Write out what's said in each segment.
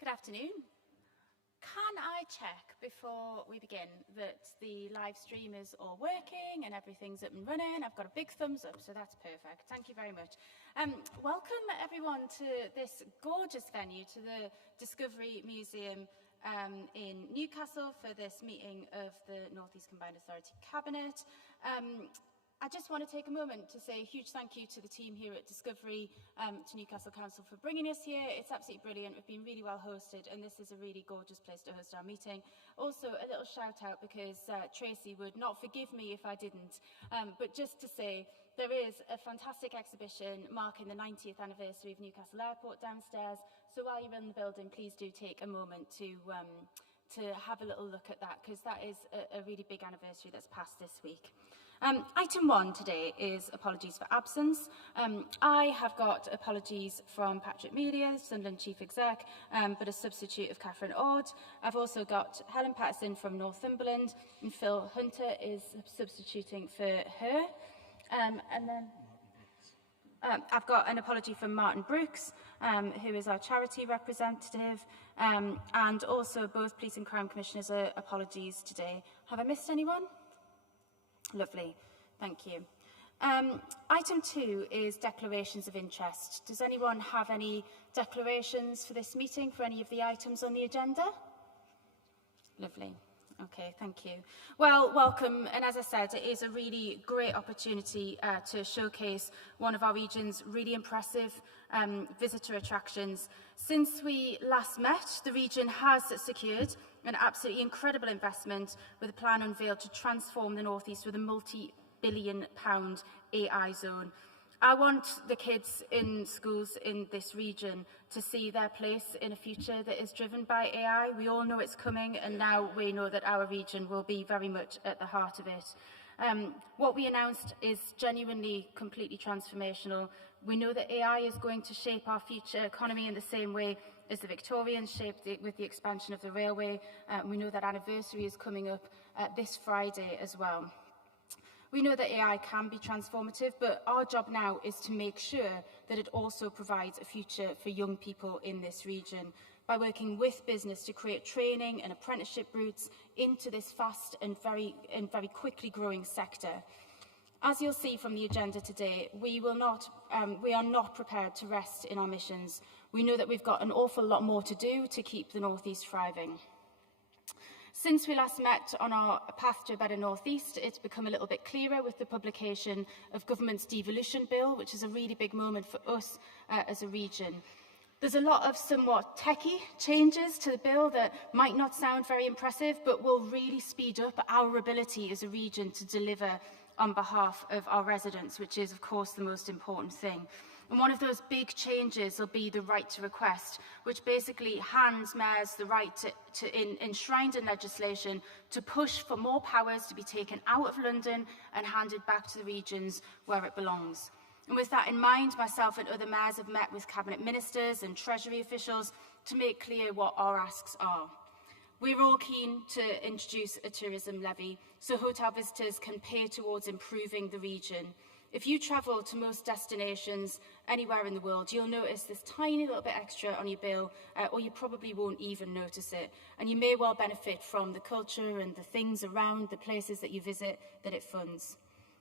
Good afternoon. Can I check before we begin that the live stream is all working and everything's up and running? I've got a big thumbs up, so that's perfect. Thank you very much. Welcome everyone to this gorgeous venue, to the Discovery Museum in Newcastle for this meeting of the North East Combined Authority Cabinet. I just want to take a moment to say a huge thank you to the team here at Discovery, to Newcastle Council for bringing us here. It's absolutely brilliant. We've been really well hosted and this is a really gorgeous place to host our meeting. Also a little shout out because Tracy would not forgive me if I didn't, but just to say there is a fantastic exhibition marking the 90th anniversary of Newcastle Airport downstairs. So while you're in the building, please do take a moment to have a little look at that because that is a really big anniversary that's passed this week. Item 1 today is apologies for absence. I have got apologies from Patrick Media, Sunderland Chief Exec, but a substitute of Catherine Ord. I've also got Helen Patterson from Northumberland, and Phil Hunter is substituting for her. And then I've got an apology from Martin Brooks, who is our charity representative, and also both Police and Crime Commissioners are apologies today. Have I missed anyone? Lovely, thank you. Item 2 is declarations of interest. Does anyone have any declarations for this meeting for any of the items on the agenda? Lovely. Okay, thank you. Well, welcome, and as I said, it is a really great opportunity to showcase one of our region's really impressive visitor attractions. Since we last met, the region has secured an absolutely incredible investment with a plan unveiled to transform the North East with a multi-billion-pound AI zone. I want the kids in schools in this region to see their place in a future that is driven by AI. We all know it's coming, and now we know that our region will be very much at the heart of it. What we announced is genuinely completely transformational. We know that AI is going to shape our future economy in the same way as the Victorians shaped it with the expansion of the railway. We know that anniversary is coming up this Friday as well. We know that AI can be transformative, but our job now is to make sure that it also provides a future for young people in this region by working with business to create training and apprenticeship routes into this fast and very quickly growing sector. As you'll see from the agenda today, we are not prepared to rest in our missions. We know that we've got an awful lot more to do to keep the North East thriving. Since we last met on our path to a better North East, it's become a little bit clearer with the publication of Government's Devolution Bill, which is a really big moment for us as a region. There's a lot of somewhat techie changes to the bill that might not sound very impressive, but will really speed up our ability as a region to deliver on behalf of our residents, which is, of course, the most important thing. And one of those big changes will be the right to request, which basically hands mayors the right enshrined in legislation to push for more powers to be taken out of London and handed back to the regions where it belongs. And with that in mind, myself and other mayors have met with cabinet ministers and treasury officials to make clear what our asks are. We're all keen to introduce a tourism levy so hotel visitors can pay towards improving the region. If you travel to most destinations anywhere in the world, you'll notice this tiny little bit extra on your bill, or you probably won't even notice it. And you may well benefit from the culture and the things around the places that you visit that it funds.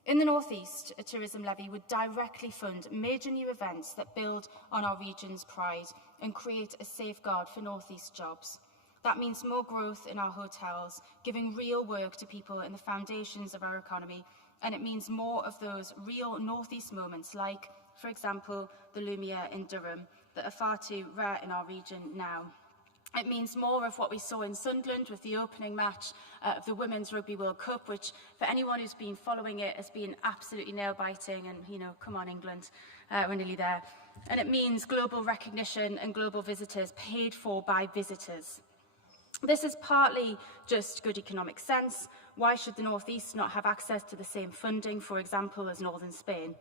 In the North East, a tourism levy would directly fund major new events that build on our region's pride and create a safeguard for North East jobs. That means more growth in our hotels, giving real work to people in the foundations of our economy. And it means more of those real North East moments like, for example, the Lumiere in Durham, that are far too rare in our region now. It means more of what we saw in Sunderland with the opening match of the Women's Rugby World Cup, which for anyone who's been following it has been absolutely nail-biting and, you know, come on England, we're nearly there. And it means global recognition and global visitors paid for by visitors. This is partly just good economic sense. Why should the North East not have access to the same funding, for example, as Northern Spain?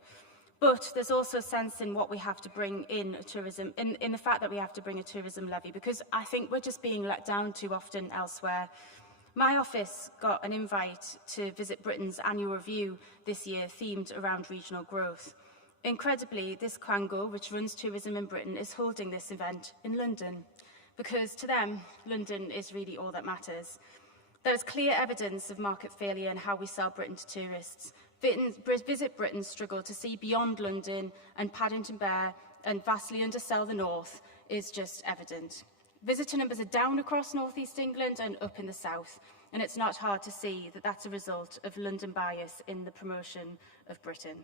But there's also sense in what we have to bring in tourism, in the fact that we have to bring a tourism levy, because I think we're just being let down too often elsewhere. My office got an invite to visit Britain's annual review this year themed around regional growth. Incredibly, this Quango, which runs tourism in Britain, is holding this event in London. because to them, London is really all that matters. There is clear evidence of market failure in how we sell Britain to tourists. Visit Britain struggle to see beyond London, and Paddington Bear and vastly undersell the north is just evident. Visitor numbers are down across North East England and up in the south, and it's not hard to see that that's a result of London bias in the promotion of Britain.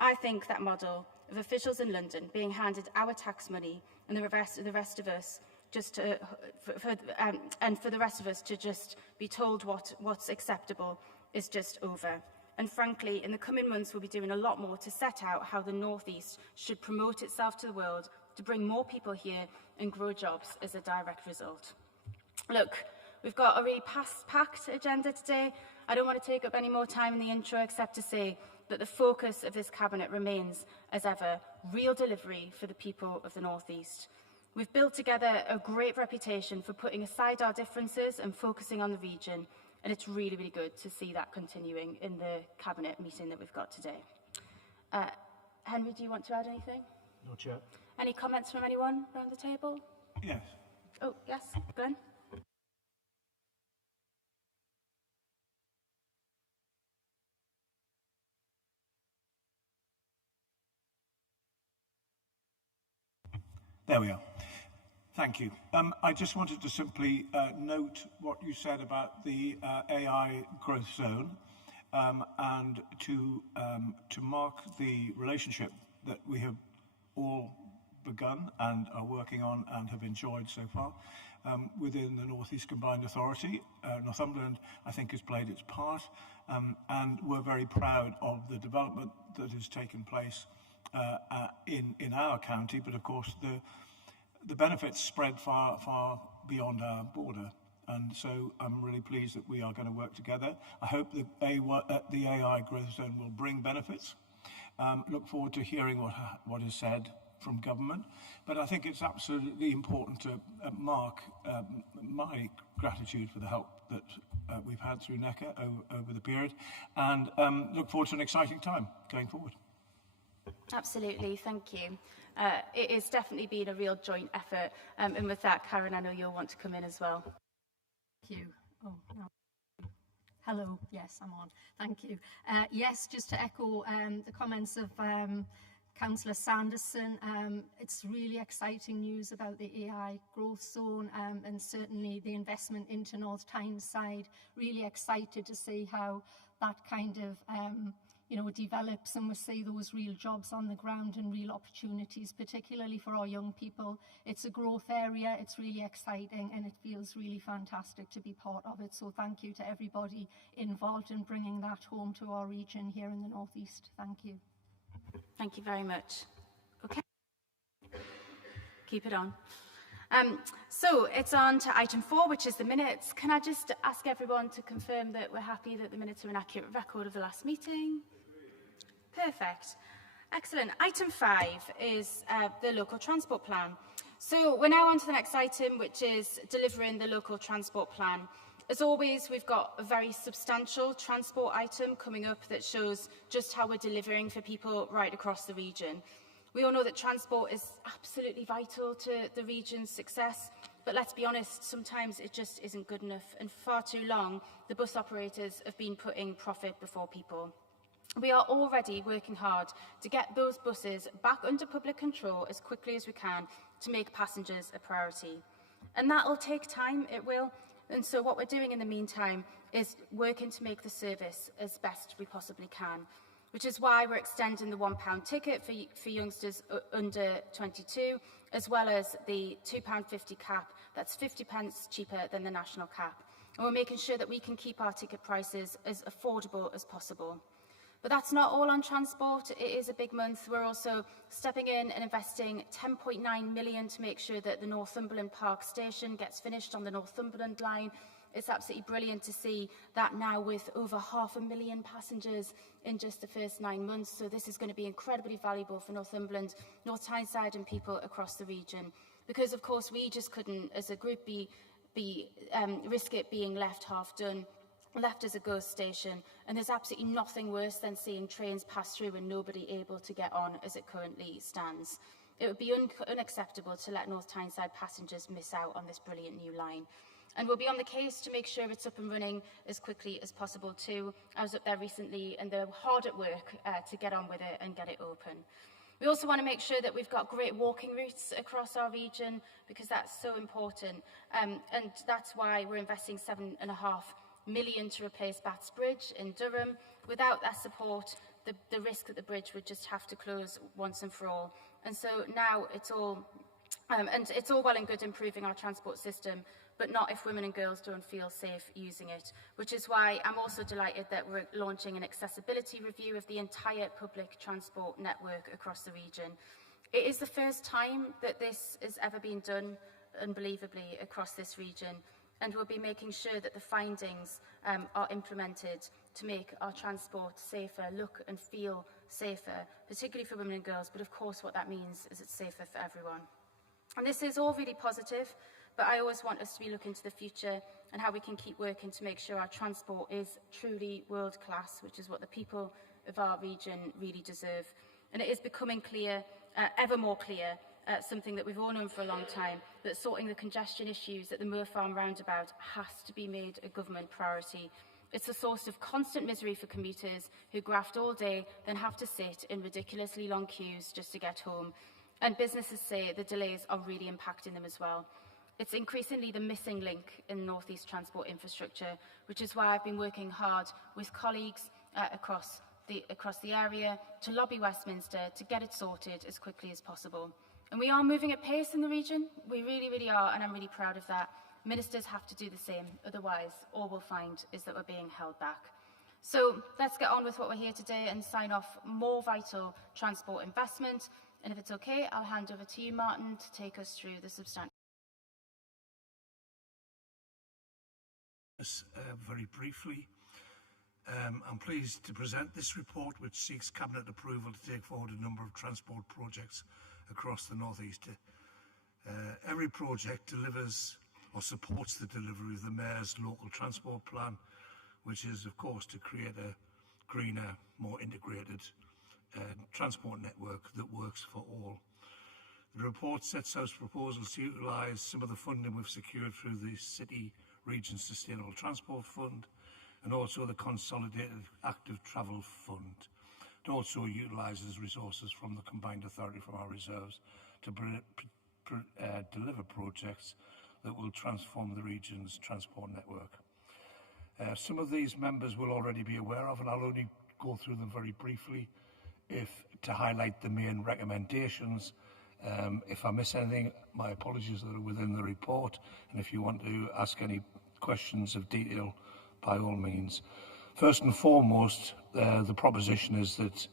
I think that model of officials in London being handed our tax money and the rest of us just for the rest of us to just be told what's acceptable is just over. And frankly, in the coming months, we'll be doing a lot more to set out how the North East should promote itself to the world, to bring more people here and grow jobs as a direct result. Look, we've got a really packed agenda today. I don't want to take up any more time in the intro except to say that the focus of this Cabinet remains, as ever, real delivery for the people of the North East. We've built together a great reputation for putting aside our differences and focusing on the region, and it's really, really good to see that continuing in the Cabinet meeting that we've got today. Henry, do you want to add anything? Not yet. Any comments from anyone around the table? Yes. Oh, yes, Glenn? There we are. Thank you. I just wanted to simply note what you said about the AI growth zone and to mark the relationship that we have all begun and are working on and have enjoyed so far within the North East Combined Authority. Northumberland, I think, has played its part, and we're very proud of the development that has taken place in our county, but of course the benefits spread far, far beyond our border. And so I'm really pleased that we are going to work together. I hope the AI growth zone will bring benefits. Look forward to hearing what is said from government. But I think it's absolutely important to mark my gratitude for the help that we've had through NECA over the period, and look forward to an exciting time going forward. Absolutely, thank you. It has definitely been a real joint effort, and with that, Karen, I know you'll want to come in as well. Thank you. Oh, no. Hello, yes, I'm on. Thank you. Yes, just to echo the comments of Councillor Sanderson, it's really exciting news about the AI growth zone, and certainly the investment into North Tyneside. Really excited to see how that kind of develops, and we see those real jobs on the ground and real opportunities, particularly for our young people. It's a growth area, it's really exciting, and it feels really fantastic to be part of it. So thank you to everybody involved in bringing that home to our region here in the North East. Thank you. Thank you very much. Okay. Keep it on. So it's on to item 4, which is the minutes. Can I just ask everyone to confirm that we're happy that the minutes are an accurate record of the last meeting? Perfect. Excellent. Item 5 is the local transport plan. So we're now on to the next item, which is delivering the local transport plan. As always, we've got a very substantial transport item coming up that shows just how we're delivering for people right across the region. We all know that transport is absolutely vital to the region's success, but let's be honest, sometimes it just isn't good enough, and for far too long, the bus operators have been putting profit before people. We are already working hard to get those buses back under public control as quickly as we can to make passengers a priority. And that will take time, it will. And so what we're doing in the meantime is working to make the service as best we possibly can, which is why we're extending the £1 ticket for youngsters under 22, as well as the £2.50 cap. That's 50p cheaper than the national cap. And we're making sure that we can keep our ticket prices as affordable as possible. But that's not all on transport. It is a big month. We're also stepping in and investing £10.9 million to make sure that the Northumberland Park station gets finished on the Northumberland line. It's absolutely brilliant to see that now with over 500,000 passengers in just the first 9 months. So this is going to be incredibly valuable for Northumberland, North Tyneside and people across the region. Because, of course, we just couldn't, as a group, risk it being left half done, left as a ghost station, and there's absolutely nothing worse than seeing trains pass through and nobody able to get on as it currently stands. It would be unacceptable to let North Tyneside passengers miss out on this brilliant new line. And we'll be on the case to make sure it's up and running as quickly as possible too. I was up there recently and they're hard at work to get on with it and get it open. We also want to make sure that we've got great walking routes across our region, because that's so important. And that's why we're investing £7.5 million to replace Baths Bridge in Durham. Without that support, the risk that the bridge would just have to close once and for all. And so now it's all well and good improving our transport system, but not if women and girls don't feel safe using it, which is why I'm also delighted that we're launching an accessibility review of the entire public transport network across the region. It is the first time that this has ever been done, unbelievably, across this region, and we'll be making sure that the findings are implemented to make our transport safer, look and feel safer, particularly for women and girls, but of course what that means is it's safer for everyone. And this is all really positive, but I always want us to be looking to the future and how we can keep working to make sure our transport is truly world-class, which is what the people of our region really deserve. And it is becoming clear, ever more clear, something that we've all known for a long time, that sorting the congestion issues at the Moor Farm roundabout has to be made a government priority. It's a source of constant misery for commuters who graft all day, then have to sit in ridiculously long queues just to get home. And businesses say the delays are really impacting them as well. It's increasingly the missing link in North East transport infrastructure, which is why I've been working hard with colleagues across the area to lobby Westminster to get it sorted as quickly as possible. And we are moving at pace in the region. We really, really are, and I'm really proud of that. Ministers have to do the same, otherwise all we'll find is that we're being held back. So let's get on with what we're here today and sign off more vital transport investment. And if it's okay, I'll hand over to you, Martin, to take us through the substantive. Very briefly, I'm pleased to present this report, which seeks Cabinet approval to take forward a number of transport projects across the North East. Every project delivers or supports the delivery of the Mayor's local transport plan, which is, of course, to create a greener, more integrated transport network that works for all. The report sets out proposals to utilise some of the funding we've secured through the City Region Sustainable Transport Fund and also the Consolidated Active Travel Fund. It also utilises resources from the Combined Authority from our reserves to deliver projects that will transform the region's transport network. Some of these members will already be aware of, and I'll only go through them very briefly to highlight the main recommendations. If I miss anything, my apologies, that are within the report, and if you want to ask any questions of detail, by all means. First and foremost, the proposition is that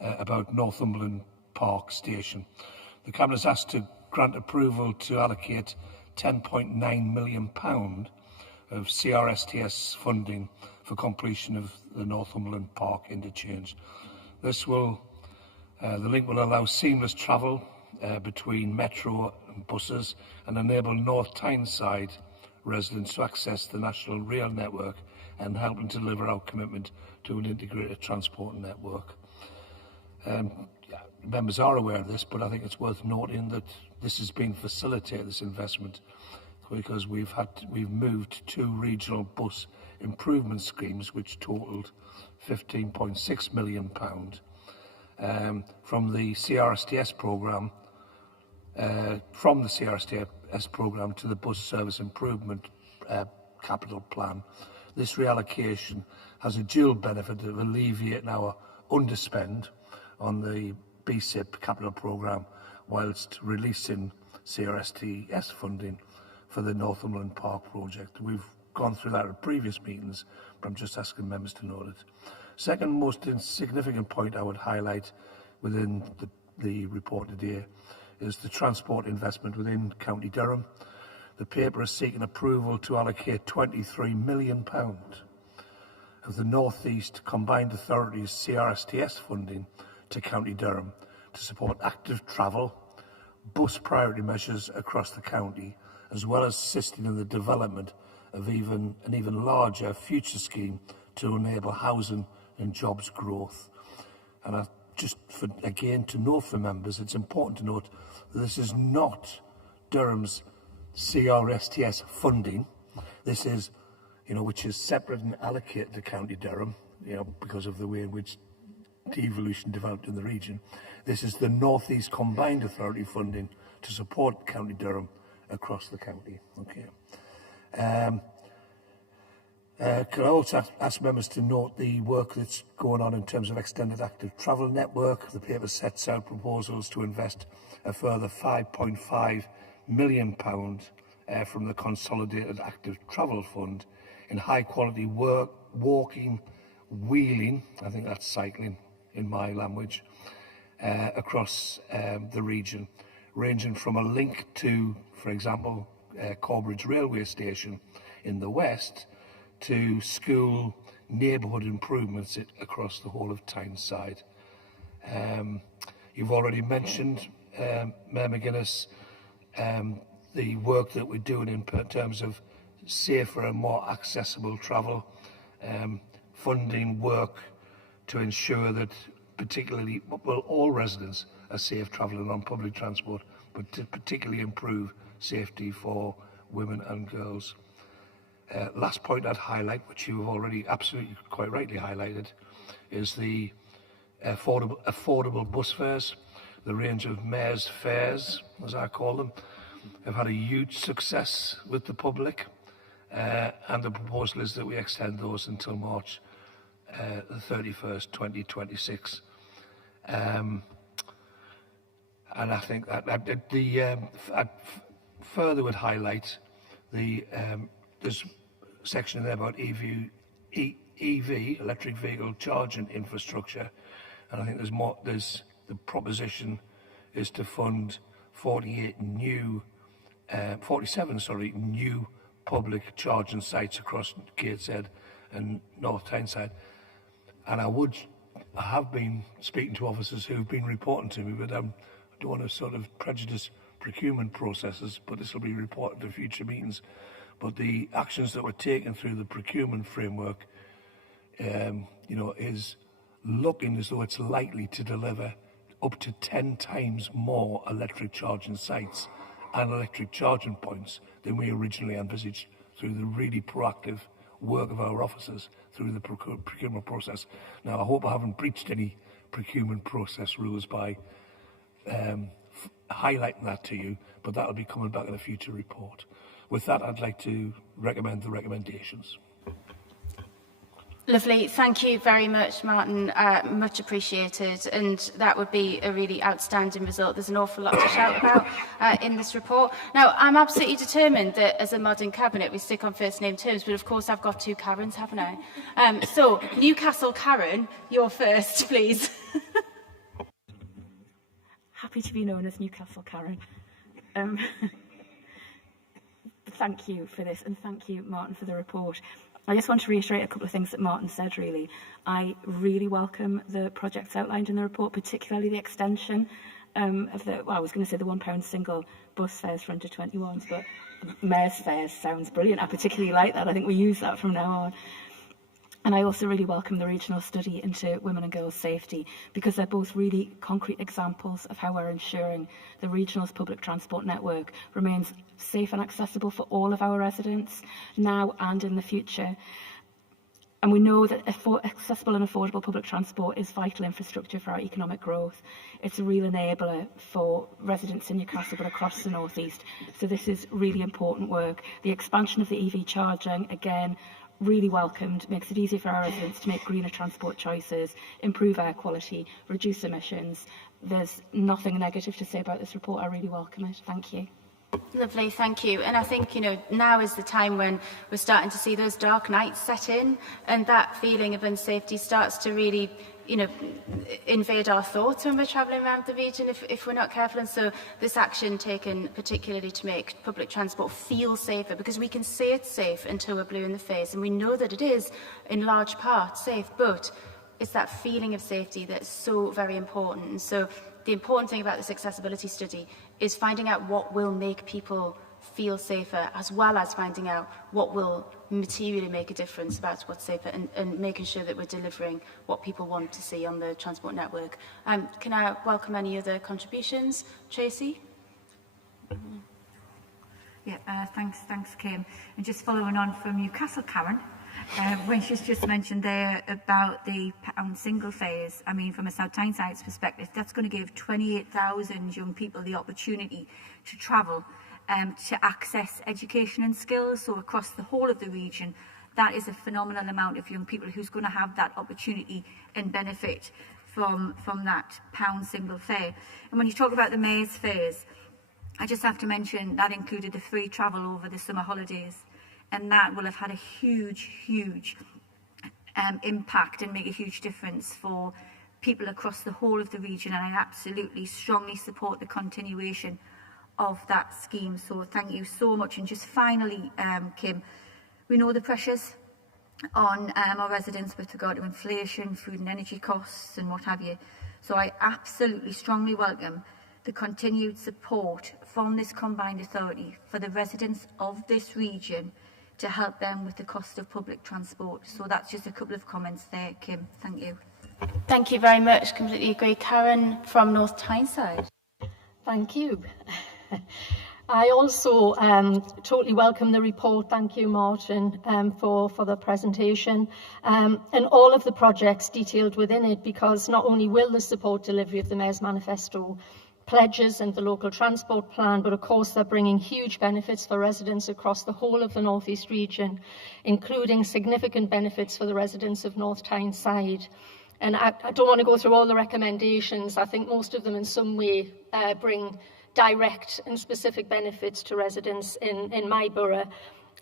about Northumberland Park Station. The Cabinet is asked to grant approval to allocate £10.9 million of CRSTS funding for completion of the Northumberland Park interchange. This will, the link will allow seamless travel between metro and buses and enable North Tyneside residents to access the national rail network and help them deliver our commitment to an integrated transport network. Members are aware of this, but I think it's worth noting that this has been facilitated, this investment, because we've moved 2 regional bus improvement schemes which totalled £15.6 million from the CRSTS programme to the bus service improvement capital plan. This reallocation has a dual benefit of alleviating our underspend on the BSIP capital programme whilst releasing CRSTS funding for the Northumberland Park project. We've gone through that at previous meetings, but I'm just asking members to note it. Second most significant point I would highlight within the report today is the transport investment within County Durham. The paper is seeking approval to allocate £23 million of the North East Combined Authorities CRSTS funding to County Durham to support active travel, bus priority measures across the county, as well as assisting in the development of an even larger future scheme to enable housing and jobs growth. And just for, again, to note for members, it's important to note that this is not Durham's CRSTS funding. This is, which is separate and allocated to County Durham, because of the way in which devolution developed in the region. This is the North East Combined Authority funding to support County Durham across the county. Okay. Could I also ask members to note the work that's going on in terms of extended active travel network? The paper sets out proposals to invest a further £5.5 million from the Consolidated Active Travel Fund in high quality walking, wheeling, I think that's cycling in my language, across the region, ranging from a link to, for example, Corbridge Railway Station in the west, to school neighbourhood improvements across the whole of Tyneside. You've already mentioned, Mayor McGuinness, the work that we're doing in terms of safer and more accessible travel, funding work to ensure that particularly, all residents are safe travelling on public transport, but to particularly improve safety for women and girls. Last point I'd highlight, which you have already absolutely quite rightly highlighted, is the affordable bus fares. The range of Mayor's fares, as I call them, have had a huge success with the public, and the proposal is that we extend those until March the 31st, 2026. And I think that I'd further would highlight there's a section in there about EV, electric vehicle charging infrastructure, and I think there's the proposition is to fund 47 new public charging sites across Gateshead and North Tyneside. And I have been speaking to officers who've been reporting to me, but I don't want to sort of prejudice procurement processes, but this will be reported to future meetings. But the actions that were taken through the procurement framework, is looking as though it's likely to deliver up to 10 times more electric charging sites and electric charging points than we originally envisaged through the really proactive work of our officers through the procurement process. Now, I hope I haven't breached any procurement process rules by highlighting that to you, but that'll be coming back in a future report. With that, I'd like to recommend the recommendations. Lovely. Thank you very much, Martin. Much appreciated. And that would be a really outstanding result. There's an awful lot to shout about in this report. Now, I'm absolutely determined that as a modern cabinet, we stick on first name terms. But of course, I've got two Karens, haven't I? So, Newcastle Karen, you're first, please. Happy to be known as Newcastle Karen. Thank you for this, and thank you, Martin, for the report. I just want to reiterate a couple of things that Martin said, really. I really welcome the projects outlined in the report, particularly the extension of the, well, I was going to say the £1 single bus fares for under 21s, but Mayor's fares sounds brilliant. I particularly like that. I think we use that from now on. And I also really welcome the regional study into women and girls' safety, because they're both really concrete examples of how we're ensuring the regional's public transport network remains safe and accessible for all of our residents, now and in the future. And we know that accessible and affordable public transport is vital infrastructure for our economic growth. It's a real enabler for residents in Newcastle, but across the North East. So this is really important work. The expansion of the EV charging, again, really welcomed, makes it easier for our residents to make greener transport choices, improve air quality, reduce emissions. There's nothing negative to say about this report. I really welcome it. Thank you. Lovely, thank you. And I think, now is the time when we're starting to see those dark nights set in, and that feeling of unsafety starts to really, invade our thoughts when we're travelling around the region if we're not careful. And so this action taken particularly to make public transport feel safer, because we can say it's safe until we're blue in the face, and we know that it is in large part safe, but it's that feeling of safety that's so very important. And so the important thing about this accessibility study is finding out what will make people feel safer, as well as finding out what will materially make a difference about what's safer, and making sure that we're delivering what people want to see on the transport network. Can I welcome any other contributions? Tracy? Yeah, thanks, Kim. And just following on from Newcastle, Karen, when she's just mentioned there about the pound single fares, I mean, from a South Tyneside's perspective, that's going to give 28,000 young people the opportunity to travel, to access education and skills. So across the whole of the region, that is a phenomenal amount of young people who's going to have that opportunity and benefit from that pound single fare. And when you talk about the Mayor's fares, I just have to mention that included the free travel over the summer holidays, and that will have had a huge impact and make a huge difference for people across the whole of the region, and I absolutely strongly support the continuation of that scheme. So thank you so much. And just finally, Kim, we know the pressures on our residents with regard to inflation, food and energy costs and what have you. So I absolutely strongly welcome the continued support from this combined authority for the residents of this region to help them with the cost of public transport. So that's just a couple of comments there, Kim. Thank you. Thank you very much. Completely agree. Karen from North Tyneside. Thank you. I also totally welcome the report. Thank you, Martin, for the presentation and all of the projects detailed within it, because not only will the support delivery of the Mayor's Manifesto pledges and the local transport plan, but of course they're bringing huge benefits for residents across the whole of the North East region, including significant benefits for the residents of North Tyneside. And I don't want to go through all the recommendations. I think most of them in some way bring direct and specific benefits to residents in my borough.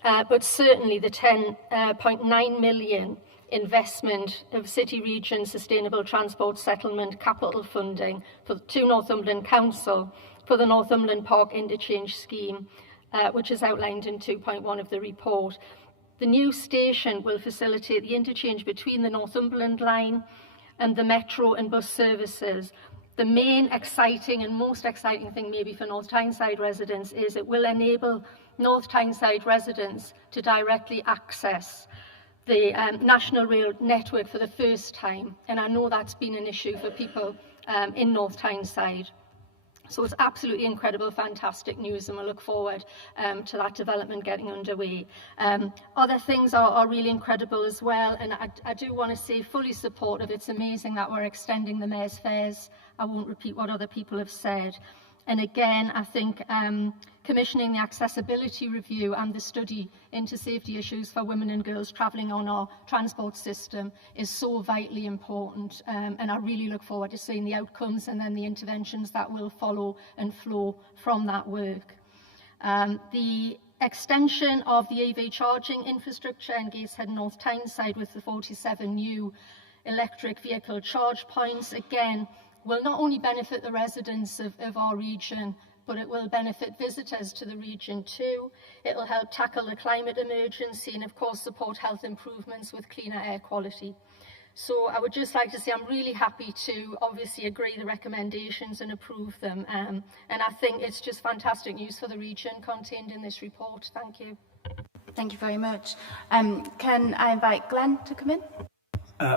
But certainly the 10.9 million investment of City Region Sustainable Transport Settlement capital funding to Northumberland Council for the Northumberland Park Interchange Scheme, which is outlined in 2.1 of the report. The new station will facilitate the interchange between the Northumberland line and the metro and bus services. The main exciting and most exciting thing maybe for North Tyneside residents is it will enable North Tyneside residents to directly access the National Rail network for the first time. And I know that's been an issue for people in North Tyneside. So it's absolutely incredible, fantastic news, and we look forward to that development getting underway. Other things are really incredible as well, and I do want to say fully supportive. It's amazing that we're extending the Mayor's fares. I won't repeat what other people have said. And again, I think commissioning the accessibility review and the study into safety issues for women and girls travelling on our transport system is so vitally important. And I really look forward to seeing the outcomes and then the interventions that will follow and flow from that work. The extension of the EV charging infrastructure in Gateshead and North Tyneside with the 47 new electric vehicle charge points, again, will not only benefit the residents of our region, but it will benefit visitors to the region too. It will help tackle the climate emergency and of course support health improvements with cleaner air quality. So I would just like to say I'm really happy to obviously agree the recommendations and approve them. And I think it's just fantastic news for the region contained in this report. Thank you. Thank you very much. Can I invite Glenn to come in?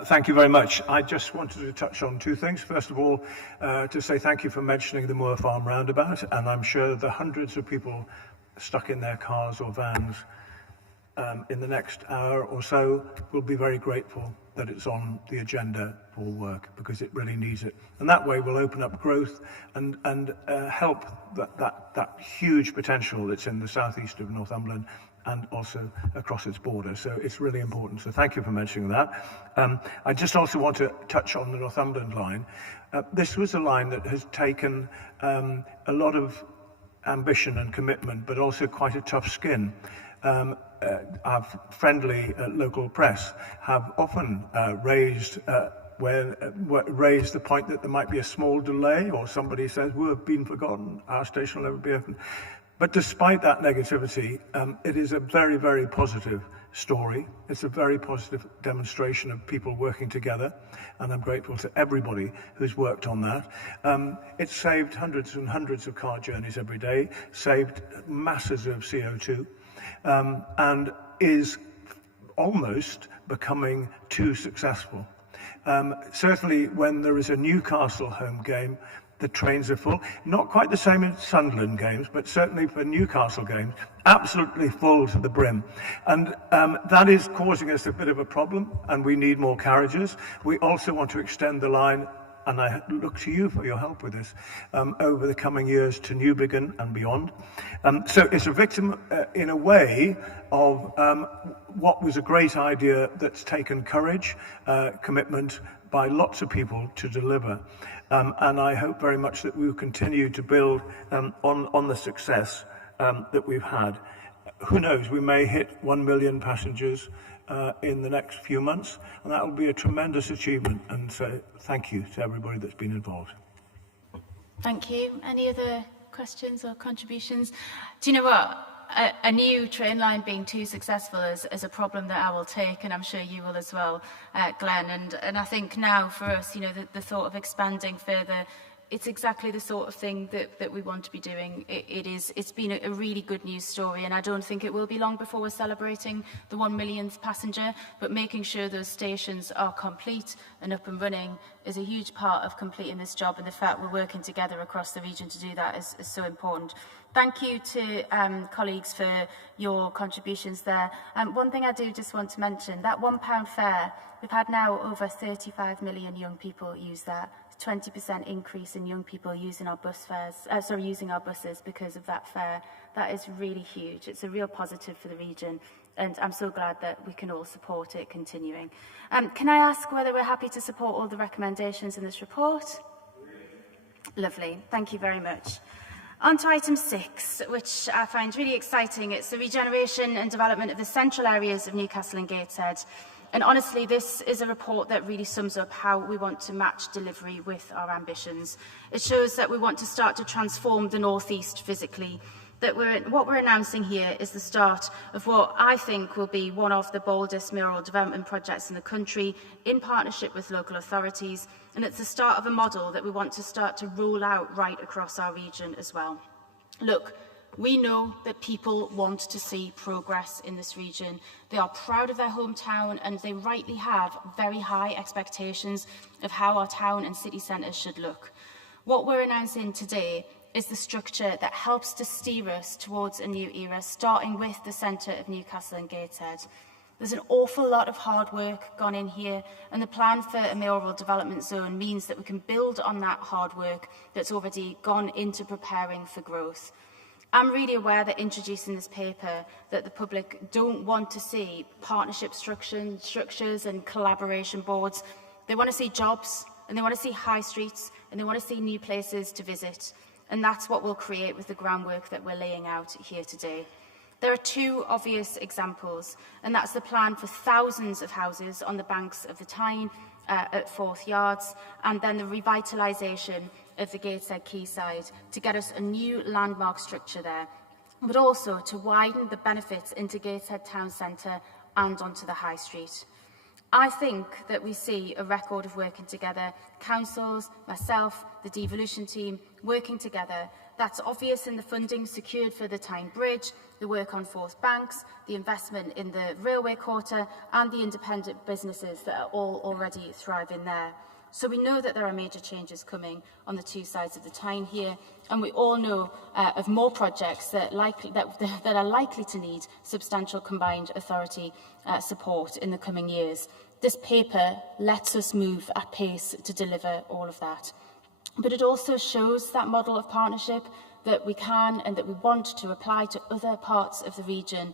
Thank you very much. I just wanted to touch on two things. First of all, to say thank you for mentioning the Moor Farm roundabout, and I'm sure the hundreds of people stuck in their cars or vans in the next hour or so will be very grateful that it's on the agenda for work, because it really needs it. And that way we'll open up growth and help that huge potential that's in the southeast of Northumberland and also across its border. So it's really important. So thank you for mentioning that. I just also want to touch on the Northumberland line. This was a line that has taken a lot of ambition and commitment, but also quite a tough skin. Our friendly local press have often raised the point that there might be a small delay, or somebody says, we've been forgotten, our station will never be open. But despite that negativity, it is a very, very positive story. It's a very positive demonstration of people working together, and I'm grateful to everybody who's worked on that. It saved hundreds and hundreds of car journeys every day, saved masses of CO2, and is almost becoming too successful. Certainly when there is a Newcastle home game, the trains are full. Not quite the same in Sunderland games, but certainly for Newcastle games, absolutely full to the brim. And that is causing us a bit of a problem, and we need more carriages. We also want to extend the line, and I look to you for your help with this, over the coming years to Newbiggin and beyond. So it's a victim, in a way, of what was a great idea that's taken courage, commitment by lots of people to deliver. And I hope very much that we will continue to build on the success that we've had. Who knows, we may hit 1 million passengers in the next few months, and that will be a tremendous achievement. And so thank you to everybody that's been involved. Thank you. Any other questions or contributions? Do you know what? A new train line being too successful is a problem that I will take, and I'm sure you will as well, Glenn. And I think now for us, you know, the thought of expanding further, it's exactly the sort of thing that we want to be doing. It's been a really good news story, and I don't think it will be long before we're celebrating the 1 millionth passenger, but making sure those stations are complete and up and running is a huge part of completing this job, and the fact we're working together across the region to do that is so important. Thank you to colleagues for your contributions there. One thing I do just want to mention, that £1 fare, we've had now over 35 million young people use that. 20% increase in young people using our using our buses because of that fare. That is really huge. It's a real positive for the region, and I'm so glad that we can all support it continuing. Can I ask whether we're happy to support all the recommendations in this report? Lovely. Thank you very much. On to item 6, which I find really exciting. It's the regeneration and development of the central areas of Newcastle and Gateshead. And honestly, this is a report that really sums up how we want to match delivery with our ambitions. It shows that we want to start to transform the North East physically, that what we're announcing here is the start of what I think will be one of the boldest mayoral development projects in the country, in partnership with local authorities, and it's the start of a model that we want to start to roll out right across our region as well. Look, we know that people want to see progress in this region. They are proud of their hometown, and they rightly have very high expectations of how our town and city centres should look. What we're announcing today is the structure that helps to steer us towards a new era, starting with the centre of Newcastle and Gateshead. There's an awful lot of hard work gone in here, and the plan for a mayoral development zone means that we can build on that hard work that's already gone into preparing for growth. I'm really aware that introducing this paper that the public don't want to see partnership structures and collaboration boards. They want to see jobs, and they want to see high streets, and they want to see new places to visit. And that's what we'll create with the groundwork that we're laying out here today. There are two obvious examples, and that's the plan for thousands of houses on the banks of the Tyne at Forth Yards, and then the revitalisation of the Gateshead quayside to get us a new landmark structure there, but also to widen the benefits into Gateshead town centre and onto the high street. I think that we see a record of working together, councils, myself, the devolution team, working together. That's obvious in the funding secured for the Tyne Bridge, the work on Forth Banks, the investment in the railway quarter, and the independent businesses that are all already thriving there. So we know that there are major changes coming on the two sides of the Tyne here, and we all know of more projects that are likely to need substantial combined authority support in the coming years. This paper lets us move at pace to deliver all of that. But it also shows that model of partnership that we can and that we want to apply to other parts of the region.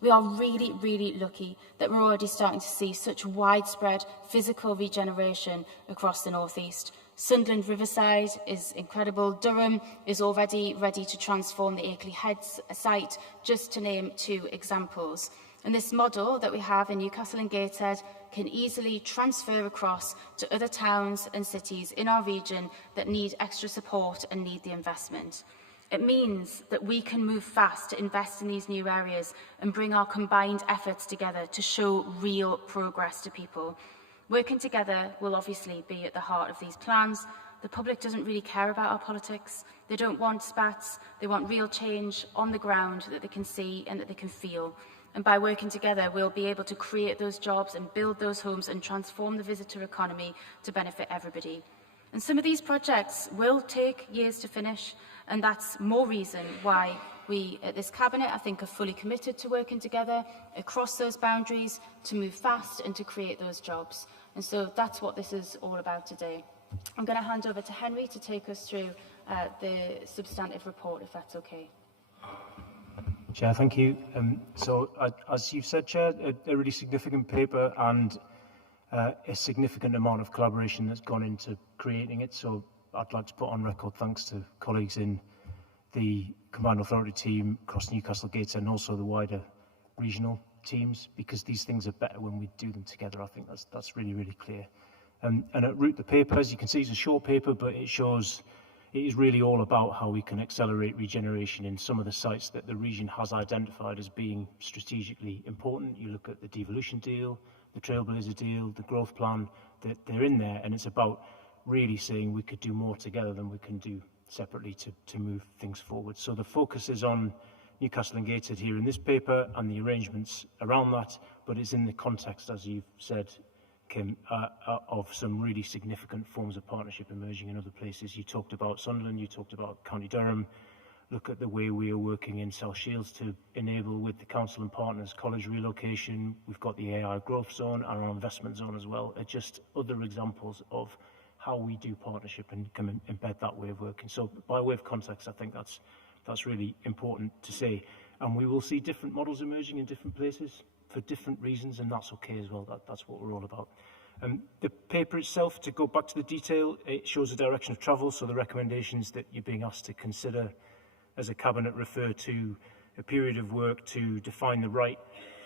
We are really, really lucky that we're already starting to see such widespread physical regeneration across the North East. Sunderland Riverside is incredible. Durham is already ready to transform the Akeley Heads site, just to name two examples. And this model that we have in Newcastle and Gateshead can easily transfer across to other towns and cities in our region that need extra support and need the investment. It means that we can move fast to invest in these new areas and bring our combined efforts together to show real progress to people. Working together will obviously be at the heart of these plans. The public doesn't really care about our politics. They don't want spats. They want real change on the ground that they can see and that they can feel. And by working together, we'll be able to create those jobs and build those homes and transform the visitor economy to benefit everybody. And some of these projects will take years to finish, and that's more reason why we at this Cabinet, I think, are fully committed to working together across those boundaries to move fast and to create those jobs. And so that's what this is all about today. I'm going to hand over to Henry to take us through the substantive report, if that's okay. Chair, thank you. As you've said, Chair, a really significant paper and a significant amount of collaboration that's gone into creating it. So I'd like to put on record thanks to colleagues in the Combined Authority team across Newcastle Gateshead and also the wider regional teams, because these things are better when we do them together. I think that's really, really clear. And at root, the paper, as you can see, it's a short paper, but it shows it is really all about how we can accelerate regeneration in some of the sites that the region has identified as being strategically important. You look at the devolution deal, the Trailblazer deal, the growth plan, that they're in there, and it's about really saying we could do more together than we can do separately to move things forward. So the focus is on Newcastle and Gateshead here in this paper and the arrangements around that, but it's in the context, as you've said, Kim, of some really significant forms of partnership emerging in other places. You talked about Sunderland, you talked about County Durham. Look at the way we are working in South Shields to enable, with the council and partners, college relocation. We've got the AI growth zone and our investment zone as well. Just other examples of how we do partnership and can embed that way of working. So by way of context, I think that's really important to say. And we will see different models emerging in different places for different reasons, and that's okay as well. That's what we're all about. The paper itself, to go back to the detail, it shows the direction of travel. So the recommendations that you're being asked to consider as a Cabinet refer to a period of work to define the right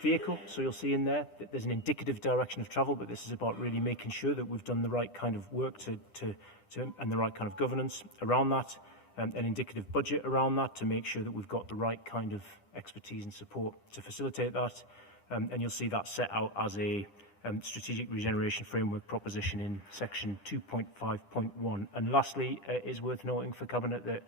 vehicle. So you'll see in there that there's an indicative direction of travel, but this is about really making sure that we've done the right kind of work and the right kind of governance around that, an indicative budget around that to make sure that we've got the right kind of expertise and support to facilitate that. And you'll see that set out as a strategic regeneration framework proposition in section 2.5.1. And lastly, it is worth noting for Cabinet that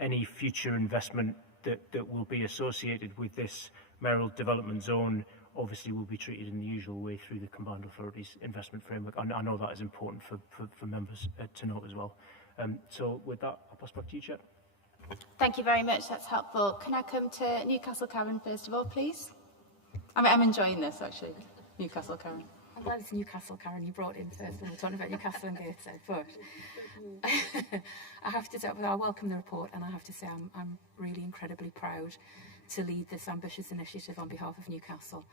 any future investment that will be associated with this Merrill Development Zone obviously will be treated in the usual way through the Combined Authorities investment framework. I know that is important for members to note as well. So with that, I'll pass back to you, Chair. Thank you very much. That's helpful. Can I come to Newcastle Karen first of all, please? I'm enjoying this, actually. Newcastle Karen. I'm glad it's Newcastle, Karen, you brought in first when we're talking about Newcastle and Gateshead, but I have to say, I welcome the report, and I have to say I'm really incredibly proud to lead this ambitious initiative on behalf of Newcastle,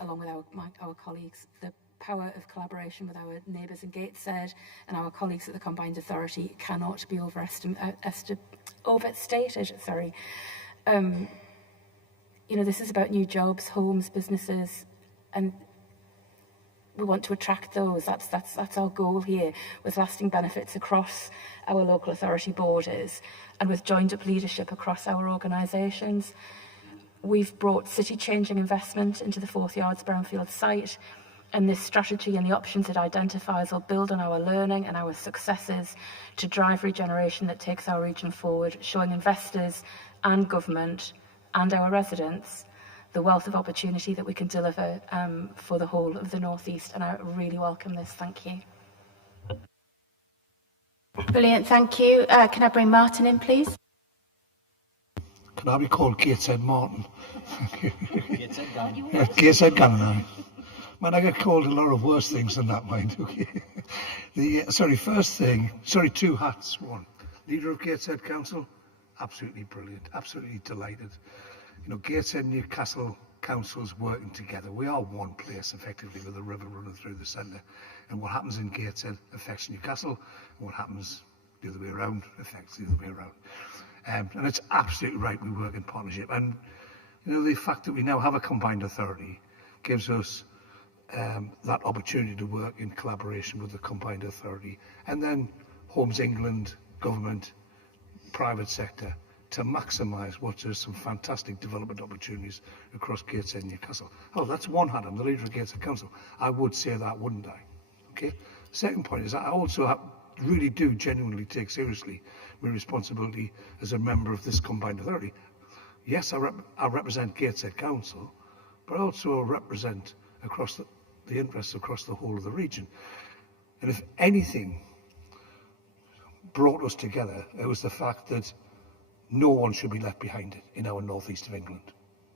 along with our colleagues. The power of collaboration with our neighbours in Gateshead and our colleagues at the Combined Authority cannot be overstated. This is about new jobs, homes, businesses, and we want to attract those. That's our goal here, with lasting benefits across our local authority borders and with joined-up leadership across our organisations. We've brought city-changing investment into the Forth Yards Brownfield site, and this strategy and the options it identifies will build on our learning and our successes to drive regeneration that takes our region forward, showing investors and government and our residents the wealth of opportunity that we can deliver for the whole of the North East, and I really welcome this. Thank you. Brilliant, thank you. Can I bring Martin in, please? Can I be called Gateshead Martin? Gateshead Gannon. Gateshead Gannon. Man, I get called a lot of worse things than that, mind. Okay. Two hats. One, leader of Gateshead Council, absolutely brilliant, absolutely delighted. Gateshead and Newcastle councils working together. We are one place, effectively, with a river running through the centre. And what happens in Gateshead affects Newcastle, and what happens the other way around affects the other way around. And it's absolutely right we work in partnership. And, the fact that we now have a combined authority gives us that opportunity to work in collaboration with the combined authority. And then Homes England, government, private sector, to maximise what are some fantastic development opportunities across Gateshead and Newcastle. Oh, that's one hand. I'm the leader of Gateshead Council. I would say that, wouldn't I? Okay. Second point is I also really do genuinely take seriously my responsibility as a member of this combined authority. Yes, I represent Gateshead Council, but I also represent across the interests across the whole of the region. And if anything brought us together, it was the fact that no one should be left behind in our northeast of England.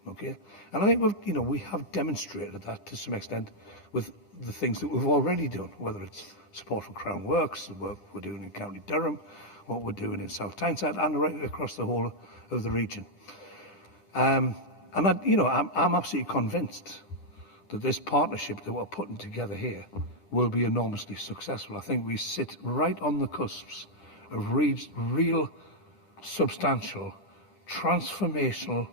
Okay, and I think we have demonstrated that to some extent with the things that we've already done, whether it's support for Crown Works, the work we're doing in County Durham, what we're doing in South Tyneside, and right across the whole of the region. And I'm absolutely convinced that this partnership that we're putting together here will be enormously successful. I think we sit right on the cusps of real, substantial, transformational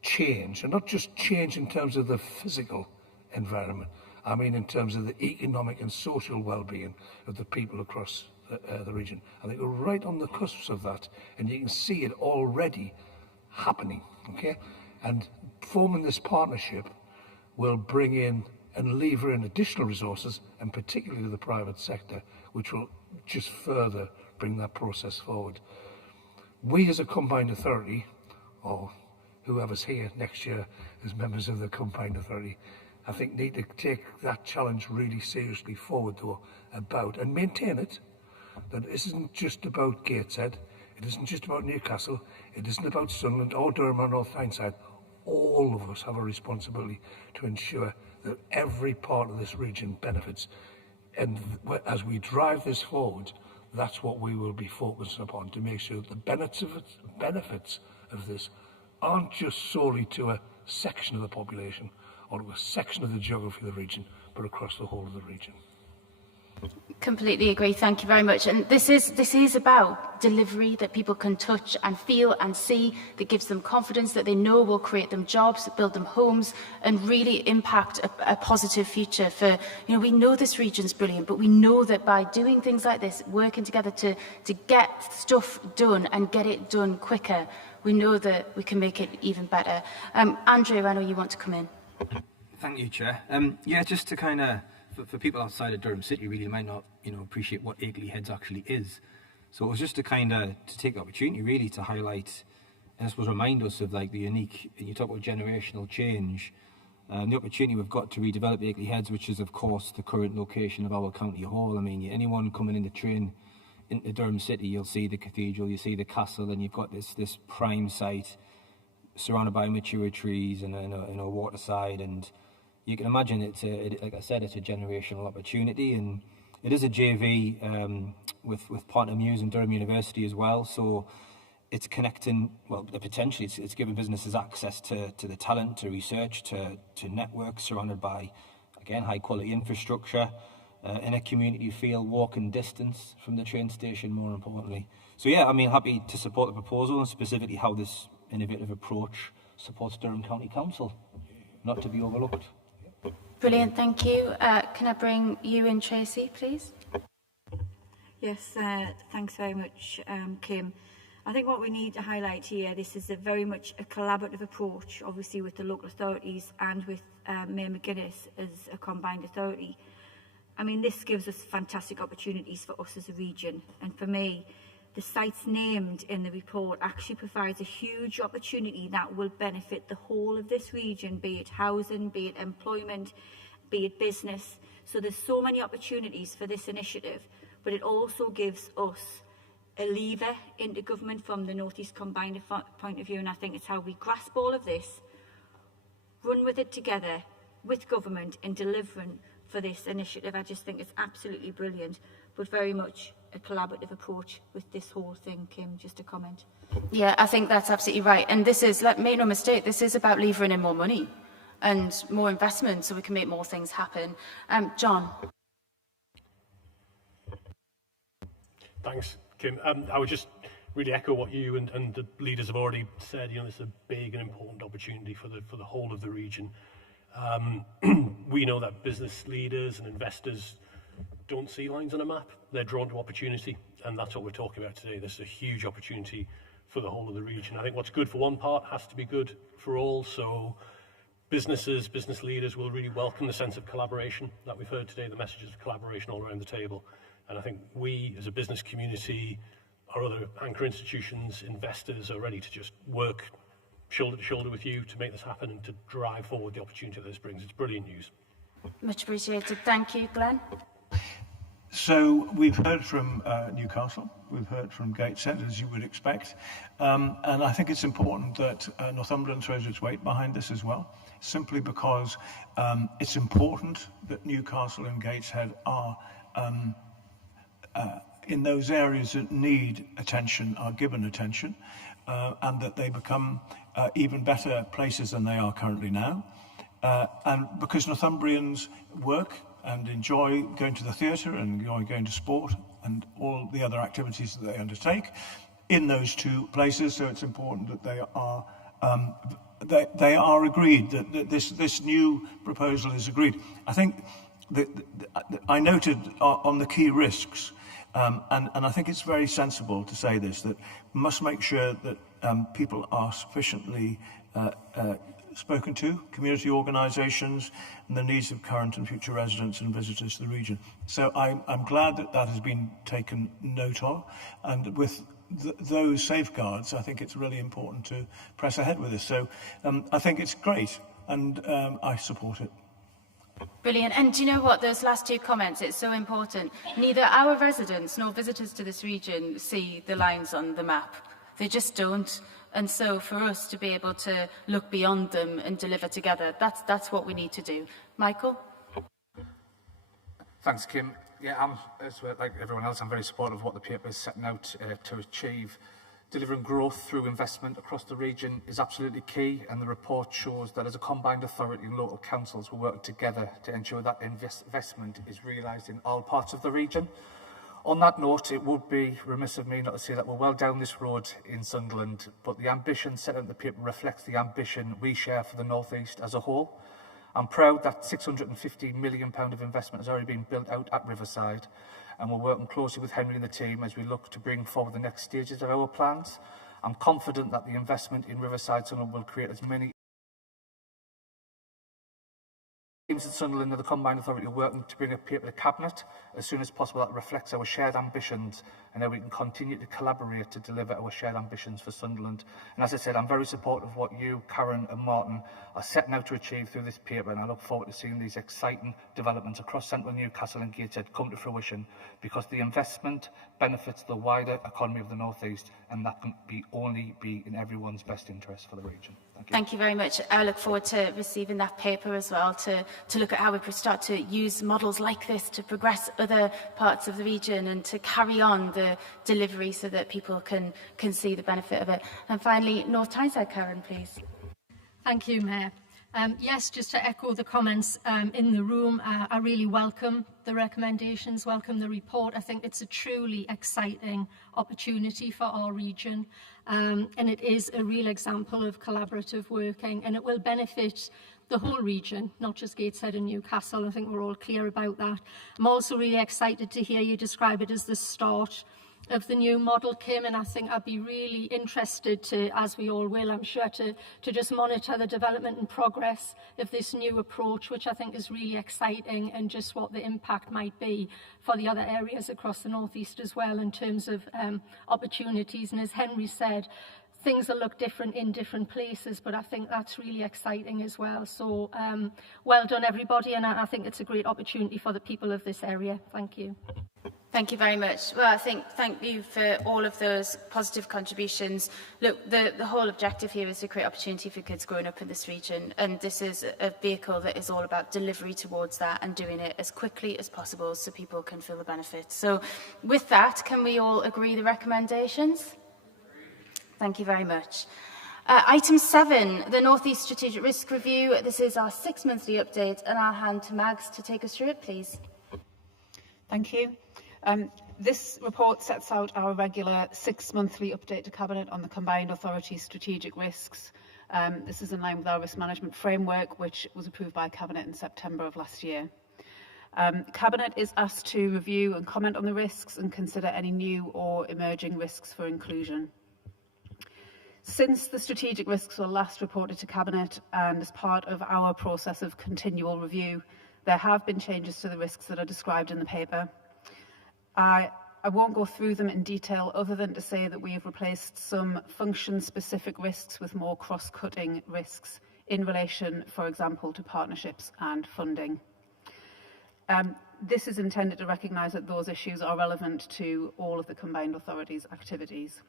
change, and not just change in terms of the physical environment. I mean in terms of the economic and social well-being of the people across the region. I think we're right on the cusps of that, and you can see it already happening. Okay, and forming this partnership will bring in and lever in additional resources, and particularly to the private sector, which will just further bring that process forward. We as a combined authority, or whoever's here next year as members of the combined authority, I think need to take that challenge really seriously forward though, and maintain it, that this isn't just about Gateshead, it isn't just about Newcastle, it isn't about Sunderland or Durham or North Tyneside. All of us have a responsibility to ensure that every part of this region benefits. And as we drive this forward, that's what we will be focusing upon, to make sure that the benefits of this aren't just solely to a section of the population or to a section of the geography of the region, but across the whole of the region. Completely agree. Thank you very much. And this is about delivery that people can touch and feel and see, that gives them confidence, that they know will create them jobs, build them homes, and really impact a positive future for, we know this region's brilliant, but we know that by doing things like this, working together to get stuff done and get it done quicker, we know that we can make it even better. Andrew, I know you want to come in. Thank you, Chair. Yeah, just to kind of, for people outside of Durham City really might not, appreciate what Akeley Heads actually is. So it was just to kind of, to take the opportunity really to highlight, and I suppose remind us of like the unique, you talk about generational change, the opportunity we've got to redevelop Akeley Heads, which is of course the current location of our county hall. I mean, anyone coming in the train into Durham City, you'll see the cathedral, you see the castle, and you've got this prime site surrounded by mature trees and a waterside, and you can imagine like I said, it's a generational opportunity, and it is a JV with Partner Muse and Durham University as well. So it's connecting, well, potentially it's giving businesses access to the talent, to research, to networks surrounded by, again, high quality infrastructure, in a community feel, walking distance from the train station, more importantly. So yeah, I mean, happy to support the proposal, and specifically how this innovative approach supports Durham County Council, not to be overlooked. Brilliant, thank you. Can I bring you in, Tracy, please? Yes, thanks very much, Kim. I think what we need to highlight here, this is very much a collaborative approach, obviously with the local authorities and with Mayor McGuinness as a combined authority. I mean, this gives us fantastic opportunities for us as a region, and for me, the sites named in the report actually provides a huge opportunity that will benefit the whole of this region, be it housing, be it employment, be it business. So there's so many opportunities for this initiative, but it also gives us a lever into government from the North East Combined point of view, and I think it's how we grasp all of this, run with it together with government in delivering for this initiative. I just think it's absolutely brilliant, but very much a collaborative approach with this whole thing. Kim, just a comment. Yeah, I think that's absolutely right. And this is, make no mistake, this is about levering in more money and more investment so we can make more things happen. John. Thanks, Kim. I would just really echo what you and the leaders have already said. This is a big and important opportunity for the whole of the region. We know that business leaders and investors don't see lines on a map. They're drawn to opportunity, and that's what we're talking about today. This is a huge opportunity for the whole of the region. I think what's good for one part has to be good for all, so businesses, business leaders will really welcome the sense of collaboration that we've heard today, the messages of collaboration all around the table. And I think we, as a business community, our other anchor institutions, investors, are ready to just work shoulder to shoulder with you to make this happen and to drive forward the opportunity that this brings. It's brilliant news. Much appreciated. Thank you, Glenn. So we've heard from Newcastle, we've heard from Gateshead, as you would expect, and I think it's important that Northumberland throws its weight behind this as well, simply because it's important that Newcastle and Gateshead are in those areas that need attention, are given attention, and that they become even better places than they are currently now. And because Northumbrians work and enjoy going to the theatre and enjoy going to sport and all the other activities that they undertake in those two places, so it's important that they are agreed, that this new proposal is agreed. I think that I noted on the key risks, and I think it's very sensible to say this, that we must make sure that people are sufficiently spoken to, community organisations, and the needs of current and future residents and visitors to the region. So I'm glad that that has been taken note of, and with those safeguards, I think it's really important to press ahead with this. So I think it's great, and I support it. Brilliant. And do you know what? Those last two comments, it's so important. Neither our residents nor visitors to this region see the lines on the map. They just don't. And so for us to be able to look beyond them and deliver together, that's what we need to do. Michael? Thanks, Kim. Yeah, like everyone else, I'm very supportive of what the paper is setting out to achieve. Delivering growth through investment across the region is absolutely key, and the report shows that as a combined authority and local councils, we're working together to ensure that investment is realised in all parts of the region. On that note, it would be remiss of me not to say that we're well down this road in Sunderland, but the ambition set out in the paper reflects the ambition we share for the North East as a whole. I'm proud that £650 million of investment has already been built out at Riverside, and we're working closely with Henry and the team as we look to bring forward the next stages of our plans. I'm confident that the investment in Riverside Sunderland will create as many teams in Sunderland and the Combined Authority are working to bring a paper to Cabinet as soon as possible that reflects our shared ambitions and how we can continue to collaborate to deliver our shared ambitions for Sunderland. And as I said, I'm very supportive of what you, Karen and Martin are setting out to achieve through this paper, and I look forward to seeing these exciting developments across central Newcastle and Gateshead come to fruition, because the investment benefits the wider economy of the North East, and that can only be in everyone's best interest for the region. Thank you. Thank you very much. I look forward to receiving that paper as well, to look at how we start to use models like this to progress other parts of the region and to carry on the delivery so that people can see the benefit of it. And finally, North Tyneside, Karen, please. Thank you, Mayor. Yes, just to echo the comments in the room, I really welcome the recommendations, welcome the report. I think it's a truly exciting opportunity for our region, and it is a real example of collaborative working, and it will benefit the whole region, not just Gateshead and Newcastle. I think we're all clear about that. I'm also really excited to hear you describe it as the start of the new model, Kim, and I think I'd be really interested to, as we all will, I'm sure, to just monitor the development and progress of this new approach, which I think is really exciting, and just what the impact might be for the other areas across the North East as well in terms of opportunities. And as Henry said, things will look different in different places, but I think that's really exciting as well. So well done, everybody, and I think it's a great opportunity for the people of this area. Thank you. Thank you very much. Well, I think thank you for all of those positive contributions. Look, the whole objective here is to create opportunity for kids growing up in this region, and this is a vehicle that is all about delivery towards that and doing it as quickly as possible so people can feel the benefits. So with that, can we all agree the recommendations? Thank you very much. Item 7, the North East Strategic Risk Review. This is our 6 monthly update, and I'll hand to Mags to take us through it, please. Thank you. This report sets out our regular 6 monthly update to Cabinet on the Combined Authority strategic risks. This is in line with our risk management framework, which was approved by Cabinet in September of last year. Cabinet is asked to review and comment on the risks and consider any new or emerging risks for inclusion. Since the strategic risks were last reported to Cabinet and as part of our process of continual review, there have been changes to the risks that are described in the paper. I won't go through them in detail other than to say that we have replaced some function-specific risks with more cross-cutting risks in relation, for example, to partnerships and funding. This is intended to recognise that those issues are relevant to all of the Combined Authorities' activities.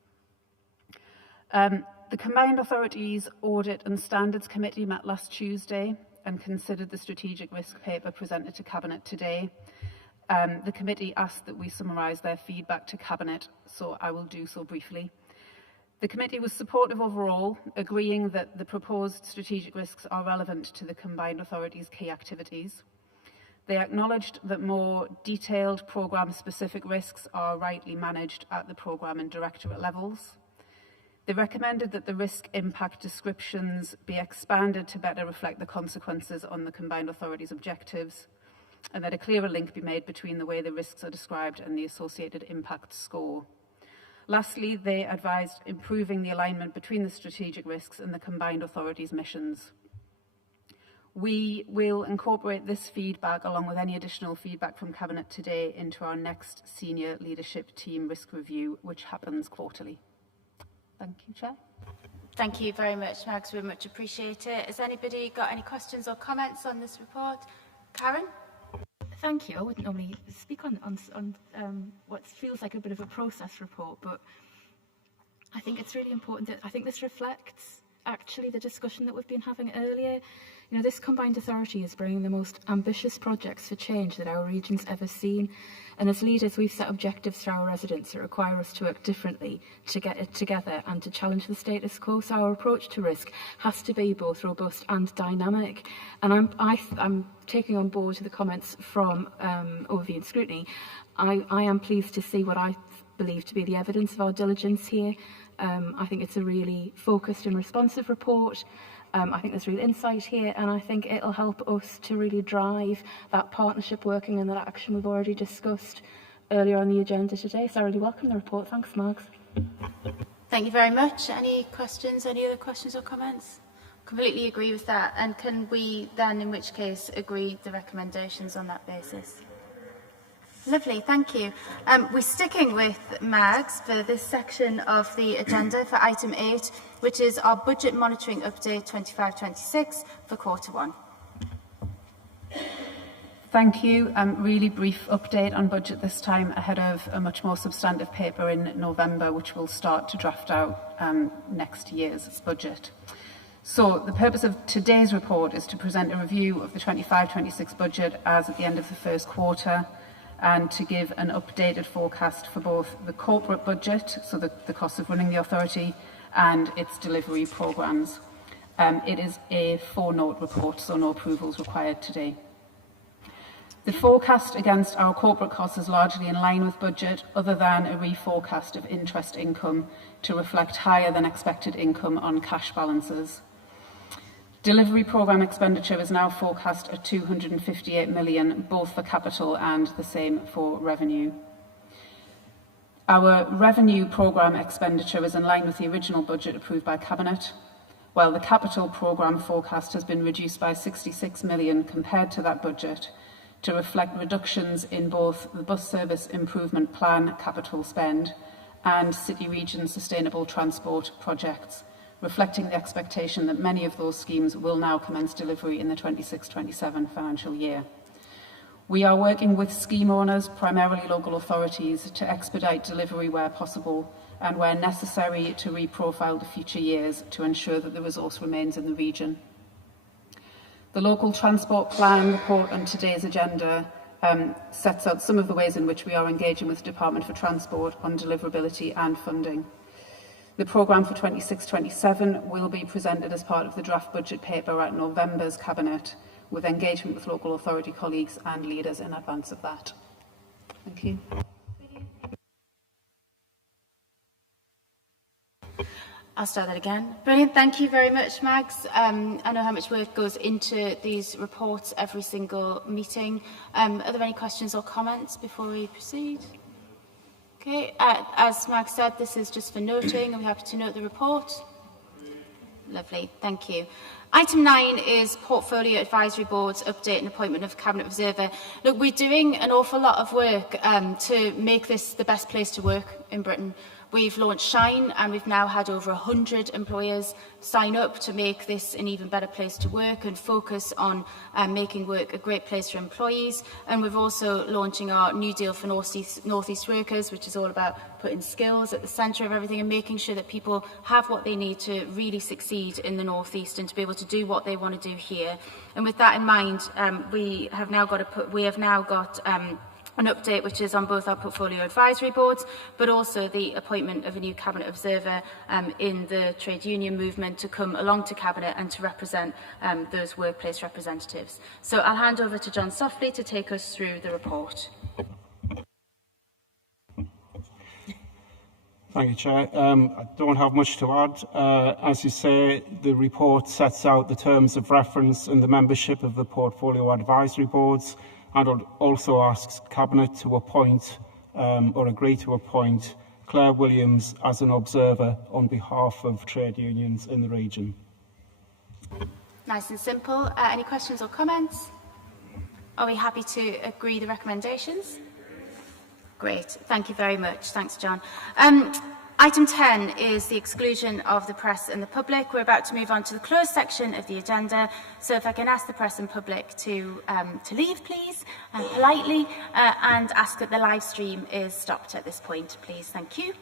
The Combined Authorities Audit and Standards Committee met last Tuesday and considered the strategic risk paper presented to Cabinet today. The committee asked that we summarise their feedback to Cabinet, so I will do so briefly. The committee was supportive overall, agreeing that the proposed strategic risks are relevant to the Combined Authorities' key activities. They acknowledged that more detailed programme-specific risks are rightly managed at the programme and directorate levels. They recommended that the risk impact descriptions be expanded to better reflect the consequences on the Combined Authorities' objectives, and that a clearer link be made between the way the risks are described and the associated impact score. Lastly, they advised improving the alignment between the strategic risks and the Combined Authorities' missions. We will incorporate this feedback along with any additional feedback from Cabinet today into our next senior leadership team risk review, which happens quarterly. Thank you, Chair. Thank you very much, Mags. We much appreciate it. Has anybody got any questions or comments on this report? Karen? Thank you. I wouldn't normally speak on what feels like a bit of a process report, but I think it's really important that I think this reflects actually the discussion that we've been having earlier. You know, this combined authority is bringing the most ambitious projects for change that our region's ever seen. And as leaders, we've set objectives for our residents that require us to work differently, to get it together and to challenge the status quo. So our approach to risk has to be both robust and dynamic. And I'm taking on board the comments from Overview and Scrutiny. I am pleased to see what I believe to be the evidence of our diligence here. I think it's a really focused and responsive report. I think there's real insight here, and I think it'll help us to really drive that partnership working and that action we've already discussed earlier on the agenda today. So I really welcome the report. Thanks, Mags. Thank you very much. Any questions? Any other questions or comments? Completely agree with that. And can we then, in which case, agree the recommendations on that basis? Lovely, thank you. We're sticking with Mags for this section of the agenda for item 8, which is our budget monitoring update 25-26 for Q1. Thank you. Really brief update on budget this time ahead of a much more substantive paper in November, which will start to draft out next year's budget. So the purpose of today's report is to present a review of the 25-26 budget as at the end of the first quarter, and to give an updated forecast for both the corporate budget, so the cost of running the authority, and its delivery programmes. It is a 4-note report, so no approvals required today. The forecast against our corporate costs is largely in line with budget, other than a reforecast of interest income to reflect higher than expected income on cash balances. Delivery programme expenditure is now forecast at 258 million, both for capital and the same for revenue. Our revenue programme expenditure is in line with the original budget approved by Cabinet, while the capital programme forecast has been reduced by 66 million compared to that budget to reflect reductions in both the bus service improvement plan capital spend and City Region sustainable transport projects, reflecting the expectation that many of those schemes will now commence delivery in the 26-27 financial year. We are working with scheme owners, primarily local authorities, to expedite delivery where possible and where necessary to reprofile the future years to ensure that the resource remains in the region. The local transport plan report on today's agenda sets out some of the ways in which we are engaging with the Department for Transport on deliverability and funding. The programme for 26-27 will be presented as part of the draft budget paper at November's Cabinet, with engagement with local authority colleagues and leaders in advance of that. Thank you. I'll start that again. Brilliant. Thank you very much, Mags. I know how much work goes into these reports every single meeting. Are there any questions or comments before we proceed? Okay, as Mags said, this is just for noting. Are we happy to note the report? Lovely, thank you. Item 9 is Portfolio Advisory Board's update and appointment of Cabinet Observer. Look, we're doing an awful lot of work to make this the best place to work in Britain. We've launched Shine, and we've now had over 100 employers sign up to make this an even better place to work and focus on making work a great place for employees. And we're also launching our new deal for North East workers, which is all about putting skills at the centre of everything and making sure that people have what they need to really succeed in the North East and to be able to do what they want to do here. And with that in mind, we have now got an update which is on both our portfolio advisory boards, but also the appointment of a new Cabinet Observer in the trade union movement to come along to Cabinet and to represent those workplace representatives. So I'll hand over to John Softly to take us through the report. Thank you, Chair. I don't have much to add. As you say, the report sets out the terms of reference and the membership of the portfolio advisory boards, and it also asks Cabinet to appoint or agree to appoint Claire Williams as an observer on behalf of trade unions in the region. Nice and simple. Any questions or comments? Are we happy to agree the recommendations? Great, thank you very much. Thanks, John. Item 10 is the exclusion of the press and the public. We're about to move on to the closed section of the agenda. So if I can ask the press and public to leave, please, politely, and ask that the live stream is stopped at this point, please. Thank you.